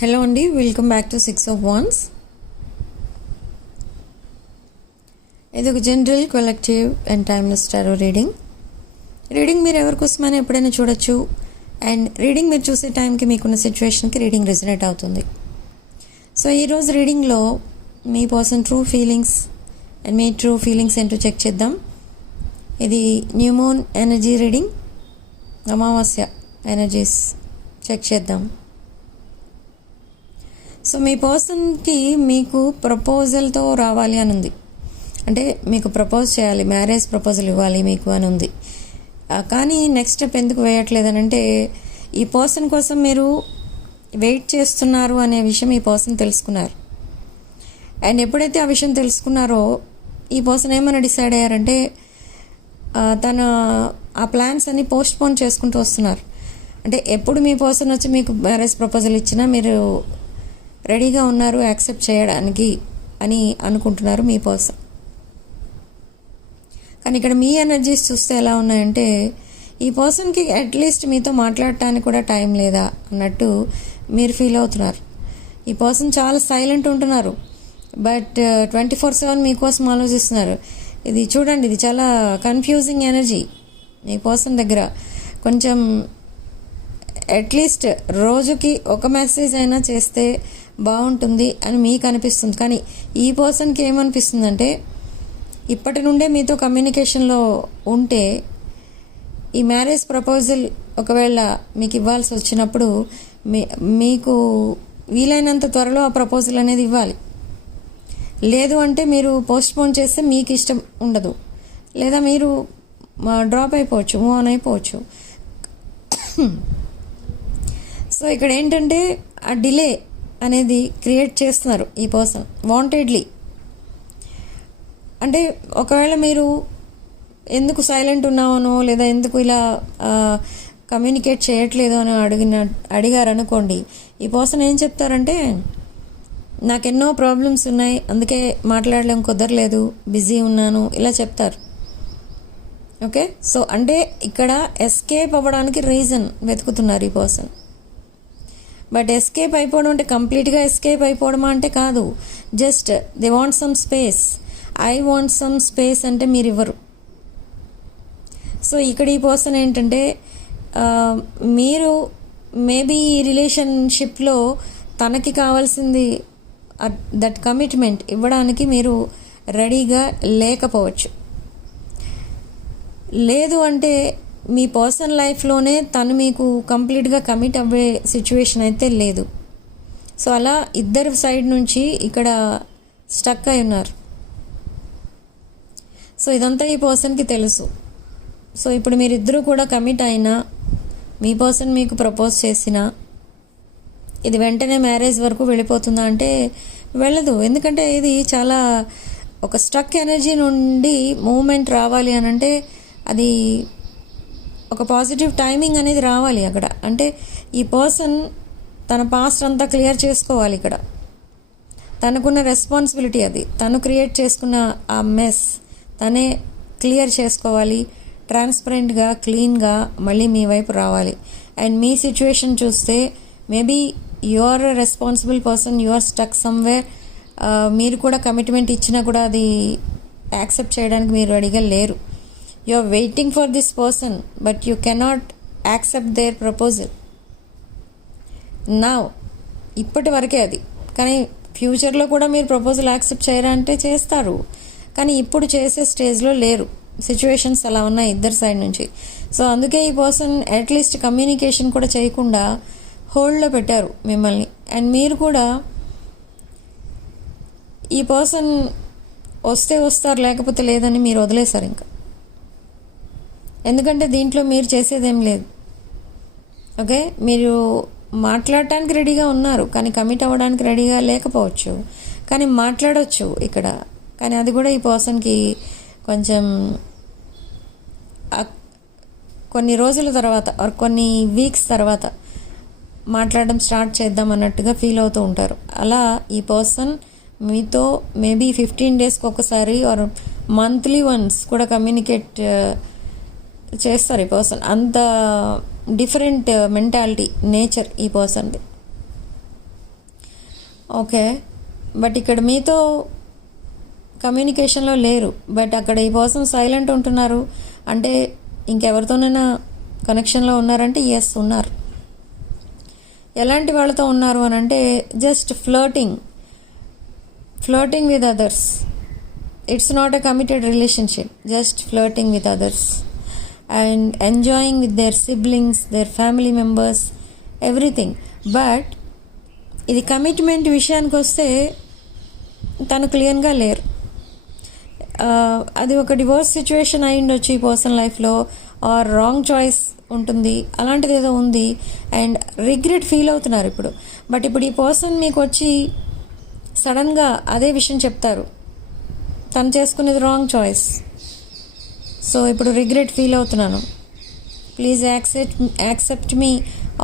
Hello అండి, welcome back to 6 of Wands. ఇది ఒక general, collective and timeless tarot reading మీరు ఎవరికోసమైనా ఎప్పుడైనా చూడొచ్చు. అండ్ రీడింగ్ మీరు చూసే టైంకి మీకున్న సిచ్యువేషన్కి రీడింగ్ రెజనేట్ అవుతుంది. సో ఈరోజు రీడింగ్లో మీ పర్సన్ ట్రూ ఫీలింగ్స్ అండ్ మీ ట్రూ ఫీలింగ్స్ ఏంటో చెక్ చేద్దాం. ఇది న్యూ మూన్ ఎనర్జీ రీడింగ్, అమావాస్య ఎనర్జీస్ చెక్ చేద్దాం. సో మీ పర్సన్కి మీకు ప్రపోజల్తో రావాలి అని ఉంది, అంటే మీకు ప్రపోజ్ చేయాలి, మ్యారేజ్ ప్రపోజల్ ఇవ్వాలి మీకు అని ఉంది. కానీ నెక్స్ట్ స్టెప్ ఎందుకు వేయట్లేదని అంటే, ఈ పర్సన్ కోసం మీరు వెయిట్ చేస్తున్నారు అనే విషయం ఈ పర్సన్ తెలుసుకున్నారు. అండ్ ఎప్పుడైతే ఆ విషయం తెలుసుకున్నారో ఈ పర్సన్ ఏమైనా డిసైడ్ అయ్యారంటే తన ఆ ప్లాన్స్ అన్ని పోస్ట్ పోన్ చేసుకుంటూ వస్తున్నారు. అంటే ఎప్పుడు మీ పర్సన్ వచ్చి మీకు మ్యారేజ్ ప్రపోజల్ ఇచ్చినా మీరు రెడీగా ఉన్నారు యాక్సెప్ట్ చేయడానికి అని అనుకుంటున్నారు మీ పర్సన్. కానీ ఇక్కడ మీ ఎనర్జీస్ చూస్తే ఎలా ఉన్నాయంటే, ఈ పర్సన్కి అట్లీస్ట్ మీతో మాట్లాడటానికి కూడా టైం లేదా అన్నట్టు మీరు ఫీల్ అవుతున్నారు. ఈ పర్సన్ చాలా సైలెంట్ ఉంటున్నారు, బట్ 24/7 మీకోసం ఆలోచిస్తున్నారు. ఇది చూడండి, ఇది చాలా కన్ఫ్యూజింగ్ ఎనర్జీ. మీ పర్సన్ దగ్గర కొంచెం అట్లీస్ట్ రోజుకి ఒక మెసేజ్ అయినా చేస్తే బాగుంటుంది అని మీకు అనిపిస్తుంది. కానీ ఈ పర్సన్కి ఏమనిపిస్తుందంటే, ఇప్పటి నుండే మీతో కమ్యూనికేషన్లో ఉంటే ఈ మ్యారేజ్ ప్రపోజల్ ఒకవేళ మీకు ఇవ్వాల్సి వచ్చినప్పుడు మీకు వీలైనంత త్వరలో ఆ ప్రపోజల్ అనేది ఇవ్వాలి. లేదు అంటే మీరు పోస్ట్పోన్ చేస్తే మీకు ఇష్టం ఉండదు, లేదా మీరు డ్రాప్ అయిపోవచ్చు, మూవ్ ఆన్ అయిపోవచ్చు. సో ఇక్కడ ఏంటంటే ఆ డిలే అనేది క్రియేట్ చేస్తున్నారు ఈ పర్సన్ వాంటెడ్లీ. అంటే ఒకవేళ మీరు ఎందుకు సైలెంట్ ఉన్నావనో, లేదా ఎందుకు ఇలా కమ్యూనికేట్ చేయట్లేదు అని అడిగారనుకోండి, ఈ పర్సన్ ఏం చెప్తారంటే, నాకెన్నో ప్రాబ్లమ్స్ ఉన్నాయి, అందుకే మాట్లాడలేం, కుదరలేదు, బిజీ ఉన్నాను, ఇలా చెప్తారు. ఓకే, సో అంటే ఇక్కడ ఎస్కేప్ అవ్వడానికి రీజన్ వెతుకుతున్నారు ఈ పర్సన్. బట్ ఎస్కేప్ అయిపోవడం అంటే కంప్లీట్గా ఎస్కేప్ అయిపోవడమా అంటే కాదు, just they want some space. I want some space అంటే మీరు ఇవ్వరు. సో ఇక్కడ ఈ పర్సన్ ఏంటంటే, మీరు మేబీ ఈ రిలేషన్షిప్లో తనకి కావాల్సింది దట్ కమిట్మెంట్ ఇవ్వడానికి మీరు రెడీగా లేకపోవచ్చు. లేదు అంటే మీ పర్సనల్ లైఫ్లోనే తను మీకు కంప్లీట్గా కమిట్ అవ్వే సిచ్యువేషన్ అయితే లేదు. సో అలా ఇద్దరు సైడ్ నుంచి ఇక్కడ స్టక్ అయి ఉన్నారు. సో ఇదంతా ఈ పర్సన్కి తెలుసు. సో ఇప్పుడు మీరిద్దరూ కూడా కమిట్ అయినా, మీ పర్సన్ మీకు ప్రపోజ్ చేసినా, ఇది వెంటనే మ్యారేజ్ వరకు వెళ్ళిపోతుందా అంటే వెళ్ళదు. ఎందుకంటే ఇది చాలా ఒక స్టక్ ఎనర్జీ నుండి మూమెంట్ రావాలి అని అంటే అది ఒక పాజిటివ్ టైమింగ్ అనేది రావాలి అక్కడ. అంటే ఈ పర్సన్ తన పాస్ట్ అంతా క్లియర్ చేసుకోవాలి. ఇక్కడ తనకున్న రెస్పాన్సిబిలిటీ అది, తను క్రియేట్ చేసుకున్న ఆ మెస్ తనే క్లియర్ చేసుకోవాలి. ట్రాన్స్పరెంట్గా, క్లీన్గా మళ్ళీ మీ వైపు రావాలి. అండ్ మీ సిచ్యువేషన్ చూస్తే maybe you are a responsible person, you are stuck somewhere. మీరు కూడా కమిట్మెంట్ ఇచ్చినా కూడా అది యాక్సెప్ట్ చేయడానికి మీరు రెడీగా లేరు. You are waiting for this person, but you cannot accept their proposal. Now, ఇప్పటి వరకే అది. కానీ ఫ్యూచర్లో కూడా మీరు ప్రపోజల్ యాక్సెప్ట్ చేయరా అంటే చేస్తారు, కానీ ఇప్పుడు చేసే స్టేజ్లో లేరు. సిచ్యువేషన్స్ అలా ఉన్నాయి ఇద్దరు సైడ్ నుంచి. సో అందుకే ఈ పర్సన్ అట్లీస్ట్ కమ్యూనికేషన్ కూడా చేయకుండా హోల్డ్లో పెట్టారు మిమ్మల్ని. అండ్ మీరు కూడా ఈ పర్సన్ వస్తే వస్తారు, లేకపోతే లేదని మీరు వదిలేశారు ఇంకా. ఎందుకంటే దీంట్లో మీరు చేసేదేం లేదు. ఓకే, మీరు మాట్లాడటానికి రెడీగా ఉన్నారు, కానీ కమిట్ అవ్వడానికి రెడీగా లేకపోవచ్చు, కానీ మాట్లాడవచ్చు ఇక్కడ. కానీ అది కూడా ఈ పర్సన్కి కొంచెం కొన్ని రోజుల తర్వాత కొన్ని వీక్స్ తర్వాత మాట్లాడడం స్టార్ట్ చేద్దాం అన్నట్టుగా ఫీల్ అవుతూ ఉంటారు. అలా ఈ పర్సన్ మీతో మేబీ 15 డేస్కి ఒకసారి ఆర్ మంత్లీ వన్స్ కూడా కమ్యూనికేట్ చేస్తారు ఈ పర్సన్. అంత డిఫరెంట్ మెంటాలిటీ, నేచర్ ఈ పర్సన్ది. ఓకే, బట్ ఇక్కడ మీతో కమ్యూనికేషన్లో లేరు, బట్ అక్కడ ఈ పర్సన్ సైలెంట్ ఉంటున్నారు అంటే ఇంకెవరితోనైనా కనెక్షన్లో ఉన్నారంటే ఎస్ ఉన్నారు. ఎలాంటి వాళ్ళతో ఉన్నారు అని అంటే just flirting with others. It's not a committed relationship, just flirting with others and enjoying with their siblings, their family members, everything. But ఇది కమిట్మెంట్ విషయానికి వస్తే తను క్లియర్గా లేరు. అది ఒక డివోర్స్ సిచ్యువేషన్ అయి ఉండొచ్చు ఈ పర్సన్ లైఫ్లో, ఆర్ రాంగ్ చాయిస్ ఉంటుంది, అలాంటిది ఏదో ఉంది అండ్ రిగ్రెట్ ఫీల్ అవుతున్నారు ఇప్పుడు. బట్ ఇప్పుడు ఈ పర్సన్ మీకు వచ్చి సడన్గా అదే విషయం చెప్తారు, తను చేసుకునేది రాంగ్ చాయిస్, సో ఇప్పుడు రిగ్రెట్ ఫీల్ అవుతున్నాను, please accept me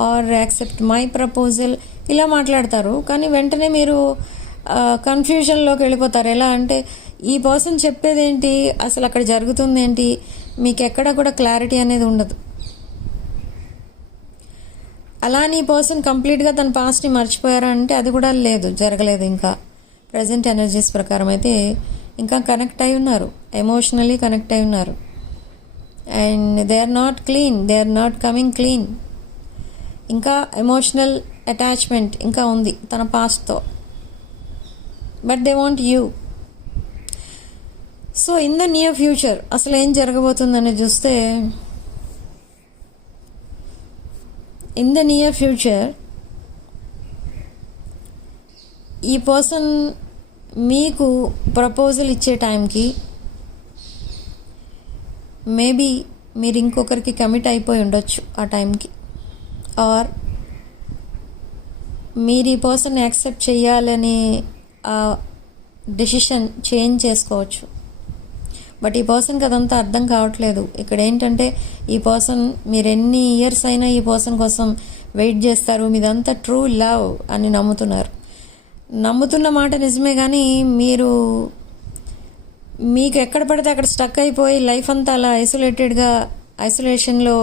or accept my proposal ఇలా మాట్లాడతారు. కానీ వెంటనే మీరు కన్ఫ్యూజన్లోకి వెళ్ళిపోతారు. ఎలా అంటే ఈ పర్సన్ చెప్పేదేంటి, అసలు అక్కడ జరుగుతుంది ఏంటి, మీకు ఎక్కడ కూడా క్లారిటీ అనేది ఉండదు. అలానే ఈ పర్సన్ కంప్లీట్గా తన పాస్ట్ని మర్చిపోయారా అంటే అది కూడా లేదు, జరగలేదు. ఇంకా ప్రజెంట్ ఎనర్జీస్ ప్రకారం అయితే ఇంకా కనెక్ట్ అయి ఉన్నారు, ఎమోషనలీ కనెక్ట్ అయి ఉన్నారు and they are not clean, they are not coming clean. ఇంకా ఎమోషనల్ అటాచ్మెంట్ ఇంకా ఉంది తన పాస్ట్తో, but they want you. So in the near future అసలు ఏం జరగబోతుందని చూస్తే, ఇన్ ద నియర్ ఫ్యూచర్ ఈ పర్సన్ మీకు ప్రపోజల్ ఇచ్చే టైంకి మేబీ మీరు ఇంకొకరికి కమిట్ అయిపోయి ఉండొచ్చు ఆ టైంకి, ఆర్ మీరు ఈ పర్సన్ యాక్సెప్ట్ చేయాలని ఆ డెసిషన్ చేంజ్ చేసుకోవచ్చు. బట్ ఈ పర్సన్కి అదంతా అర్థం కావట్లేదు. ఇక్కడ ఏంటంటే ఈ పర్సన్ మీరు ఎన్ని ఇయర్స్ అయినా ఈ పర్సన్ కోసం వెయిట్ చేస్తారు, మీదంతా ట్రూ లవ్ అని నమ్ముతున్నారు. నమ్ముతున్న మాట నిజమే, కానీ మీకు ఎక్కడ పడితే అక్కడ స్టక్ అయిపోయి లైఫ్ అంతా అలా ఐసోలేషన్లో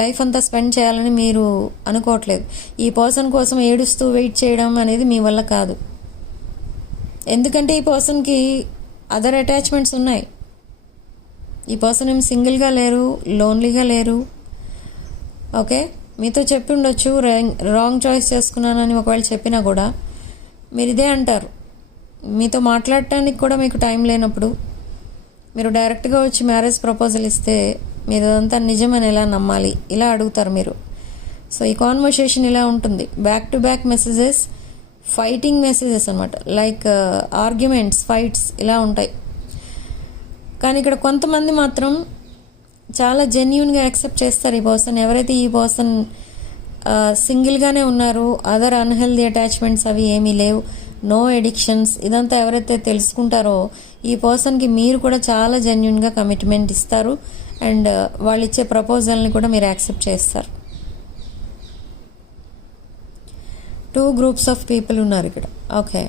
లైఫ్ అంతా స్పెండ్ చేయాలని మీరు అనుకోవట్లేదు. ఈ పర్సన్ కోసం ఏడుస్తూ వెయిట్ చేయడం అనేది మీ వల్ల కాదు. ఎందుకంటే ఈ పర్సన్కి అదర్ అటాచ్మెంట్స్ ఉన్నాయి. ఈ పర్సన్ ఏం సింగిల్గా లేరు, లోన్లీగా లేరు. ఓకే, మీతో చెప్పి ఉండొచ్చు రాంగ్ చాయిస్ చేసుకున్నానని. ఒకవేళ చెప్పినా కూడా మీరు ఇదే అంటారు. మీతో మాట్లాడటానికి కూడా మీకు టైం లేనప్పుడు మీరు డైరెక్ట్గా వచ్చి మ్యారేజ్ ప్రపోజల్ ఇస్తే మీరు అదంతా నిజమని ఎలా నమ్మాలి, ఇలా అడుగుతారు మీరు. సో ఈ కాన్వర్సేషన్ ఇలా ఉంటుంది, back to back messages, fighting messages అనమాట, లైక్ ఆర్గ్యుమెంట్స్, ఫైట్స్ ఇలా ఉంటాయి. కానీ ఇక్కడ కొంతమంది మాత్రం చాలా జెన్యూన్గా యాక్సెప్ట్ చేస్తారు ఈ పర్సన్. ఎవరైతే ఈ పర్సన్ సింగిల్గానే ఉన్నారు, అదర్ అన్హెల్దీ అటాచ్మెంట్స్ అవి ఏమీ లేవు, నో ఎడిక్షన్స్, ఇదంతా ఎవరైతే తెలుసుకుంటారో ఈ పర్సన్కి మీరు కూడా చాలా జెన్యూన్గా కమిట్మెంట్ ఇస్తారు అండ్ వాళ్ళు ఇచ్చే ప్రపోజల్ని కూడా మీరు యాక్సెప్ట్ చేస్తారు. 2 గ్రూప్స్ ఆఫ్ పీపుల్ ఉన్నారు ఇక్కడ. ఓకే,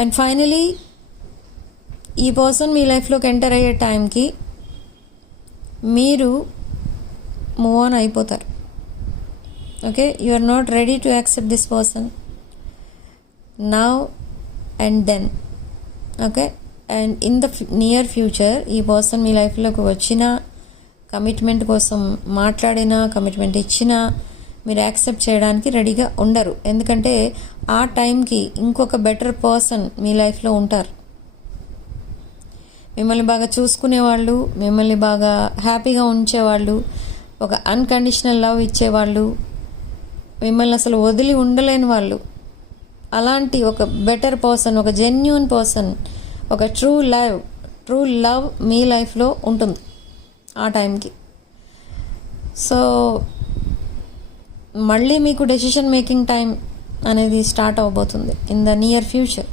అండ్ ఫైనలీ ఈ పర్సన్ మీ లైఫ్లోకి ఎంటర్ అయ్యే టైంకి మీరు మూవ్ ఆన్ అయిపోతారు. Okay, you are not ready to accept this person now and then. Okay, and in the near future ఈ పర్సన్ మీ లైఫ్లోకి వచ్చినా, కమిట్మెంట్ కోసం మాట్లాడినా, కమిట్మెంట్ ఇచ్చినా మీరు యాక్సెప్ట్ చేయడానికి రెడీగా ఉండరు. ఎందుకంటే ఆ టైంకి ఇంకొక బెటర్ పర్సన్ మీ లైఫ్లో ఉంటారు. మిమ్మల్ని బాగా చూసుకునేవాళ్ళు, మిమ్మల్ని బాగా హ్యాపీగా ఉంచేవాళ్ళు, ఒక అన్కండిషనల్ లవ్ ఇచ్చేవాళ్ళు, మిమ్మల్ని అసలు వదిలి ఉండలేని వాళ్ళు, అలాంటి ఒక బెటర్ పర్సన్, ఒక జెన్యూన్ పర్సన్, ఒక ట్రూ లవ్ మీ లైఫ్లో ఉంటుంది ఆ టైంకి. సో మళ్ళీ మీకు డెసిషన్ మేకింగ్ టైం అనేది స్టార్ట్ అవబోతుంది in the near future,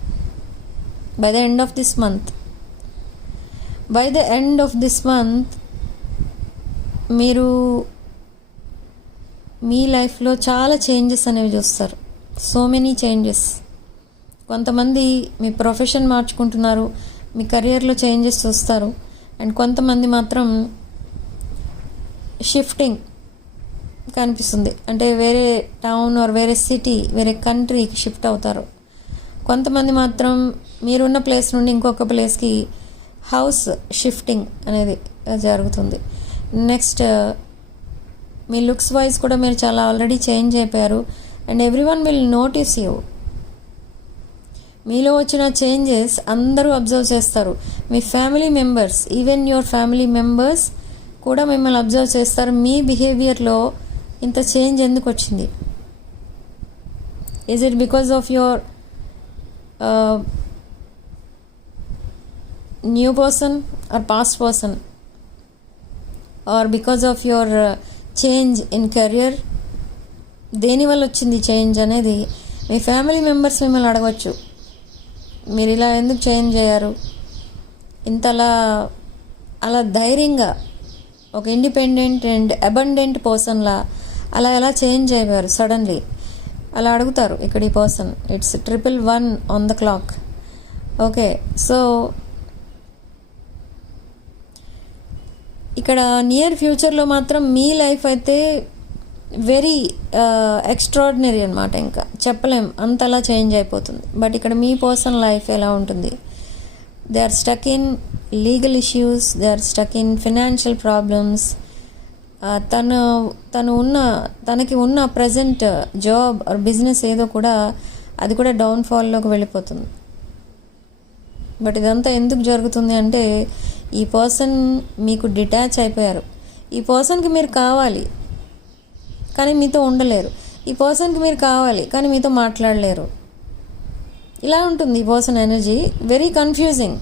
by the end of this month. By the end of this month మీరు మీ లైఫ్లో చాలా చేంజెస్ అనేవి చూస్తారు. So many changes. కొంతమంది మీ ప్రొఫెషన్ మార్చుకుంటున్నారు, మీ కెరియర్లో చేంజెస్ చూస్తారు. అండ్ కొంతమంది మాత్రం షిఫ్టింగ్ కనిపిస్తుంది. అంటే వేరే టౌన్ ఆర్ వేరే సిటీ, వేరే కంట్రీకి షిఫ్ట్ అవుతారు. కొంతమంది మాత్రం మీరున్న ప్లేస్ నుండి ఇంకొక ప్లేస్కి హౌస్ షిఫ్టింగ్ అనేది జరుగుతుంది. నెక్స్ట్ మీ లుక్స్ వైజ్ కూడా మీరు చాలా ఆల్రెడీ చేంజ్ అయిపోయారు. And everyone will notice you. మీలో వచ్చిన చేంజెస్ అందరూ అబ్జర్వ్ చేస్తారు. మీ family members, even your family members కూడా మిమ్మల్ని అబ్జర్వ్ చేస్తారు. మీ బిహేవియర్లో ఇంత చేంజ్ ఎందుకు వచ్చింది? Is it because of your new person or past person, or because of your change in career? దేనివల్ల వచ్చింది చేంజ్ అనేది మీ ఫ్యామిలీ మెంబర్స్ మిమ్మల్ని అడగవచ్చు. మీరు ఇలా ఎందుకు చేంజ్ అయ్యారు? ఇంతలా అలా ధైర్యంగా ఒక ఇండిపెండెంట్ అండ్ అబండెంట్ పర్సన్లా అలా ఎలా చేంజ్ అయిపోయారు సడన్లీ? అలా అడుగుతారు ఇక్కడ ఈ person. It's 111 on the clock. Okay, so ఇక్కడ నియర్ ఫ్యూచర్లో మాత్రం మీ లైఫ్ అయితే వెరీ ఎక్స్ట్రాడినరీ అనమాట. ఇంకా చెప్పలేం, అంతలా చేంజ్ అయిపోతుంది. బట్ ఇక్కడ మీ పర్సనల్ లైఫ్ ఎలా ఉంటుంది? They are stuck in legal issues, they are stuck in financial problems. తనకి ఉన్న ప్రజెంట్ జాబ్ ఆర్ బిజినెస్ ఏదో కూడా అది కూడా డౌన్ఫాల్లోకి వెళ్ళిపోతుంది. బట్ ఇదంతా ఎందుకు జరుగుతుంది అంటే ఈ పర్సన్ మీకు డిటాచ్ అయిపోయారు. ఈ పర్సన్కి మీరు కావాలి కానీ మీతో ఉండలేరు. ఈ పర్సన్కి మీరు కావాలి కానీ మీతో మాట్లాడలేరు. ఇలా ఉంటుంది ఈ పర్సన్ ఎనర్జీ. Very confusing.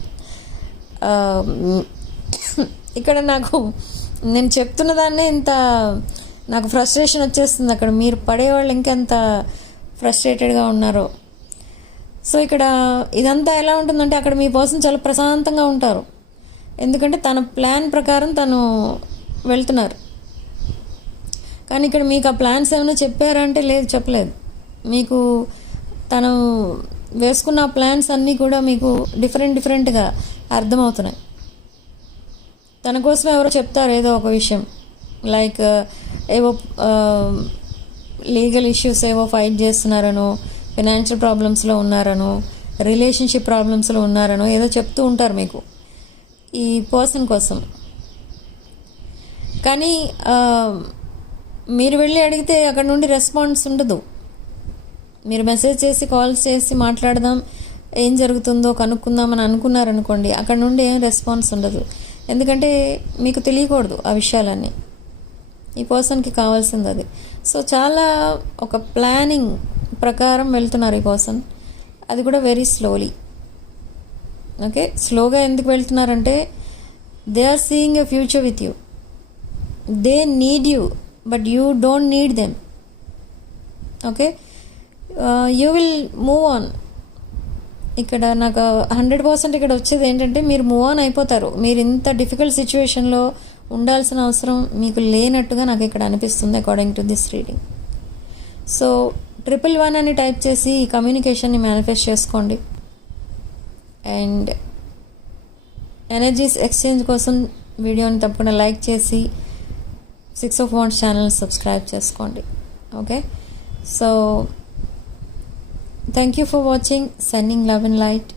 ఇక్కడ నేను చెప్తున్న దాన్నే ఇంత నాకు ఫ్రస్ట్రేషన్ వచ్చేస్తుంది. అక్కడ మీరు పడేవాళ్ళు ఇంకెంత ఫ్రస్ట్రేటెడ్గా ఉన్నారో. సో ఇక్కడ ఇదంతా ఎలా ఉంటుందంటే అక్కడ మీ పర్సన్ చాలా ప్రశాంతంగా ఉంటారు. ఎందుకంటే తన ప్లాన్ ప్రకారం తను వెళ్తున్నారు. కానీ ఇక్కడ మీకు ఆ ప్లాన్స్ ఏమైనా చెప్పారంటే లేదు, చెప్పలేదు. మీకు తను వేసుకున్న ప్లాన్స్ అన్నీ కూడా మీకు డిఫరెంట్గా అర్థమవుతున్నాయి. తన కోసం ఎవరో చెప్తారు ఏదో ఒక విషయం, లైక్ ఏవో లీగల్ ఇష్యూస్ ఏవో ఫైట్ చేస్తున్నారనో, ఫినాన్షియల్ ప్రాబ్లమ్స్లో ఉన్నారనో, రిలేషన్షిప్ ప్రాబ్లమ్స్లో ఉన్నారనో ఏదో చెప్తూ ఉంటారు మీకు ఈ పర్సన్ కోసం. కానీ మీరు వెళ్ళి అడిగితే అక్కడ నుండి రెస్పాన్స్ ఉండదు. మీరు మెసేజ్ చేసి కాల్స్ చేసి మాట్లాడదాం, ఏం జరుగుతుందో కనుక్కుందామని అనుకున్నారనుకోండి, అక్కడ నుండి ఏం రెస్పాన్స్ ఉండదు. ఎందుకంటే మీకు తెలియకూడదు ఆ విషయాలన్నీ. ఈ పర్సన్కి కావాల్సింది అది. సో చాలా ఒక ప్లానింగ్ ప్రకారం వెళ్తున్నారు ఈ పర్సన్. అది కూడా వెరీ స్లోలీ. ఓకే, స్లోగా ఎందుకు వెళ్తున్నారంటే they are seeing a future with you. They need you but you don't need them. Okay, you will move on. ఇక్కడ నాకు 100% ఇక్కడ వచ్చేది ఏంటంటే మీరు మూవ్ ఆన్ అయిపోతారు. మీరు ఇంత డిఫికల్ట్ సిచ్యువేషన్లో ఉండాల్సిన అవసరం మీకు లేనట్టుగా నాకు ఇక్కడ అనిపిస్తుంది according to this reading. So 111 అని టైప్ చేసి ఈ కమ్యూనికేషన్ని మేనిఫెస్ట్ చేసుకోండి. అండ్ ఎనర్జీస్ ఎక్స్చేంజ్ కోసం వీడియోని తప్పకుండా లైక్ చేసి 6 of Wands ఛానల్ సబ్స్క్రైబ్ చేసుకోండి. Okay, so thank you for watching. Sending love and light.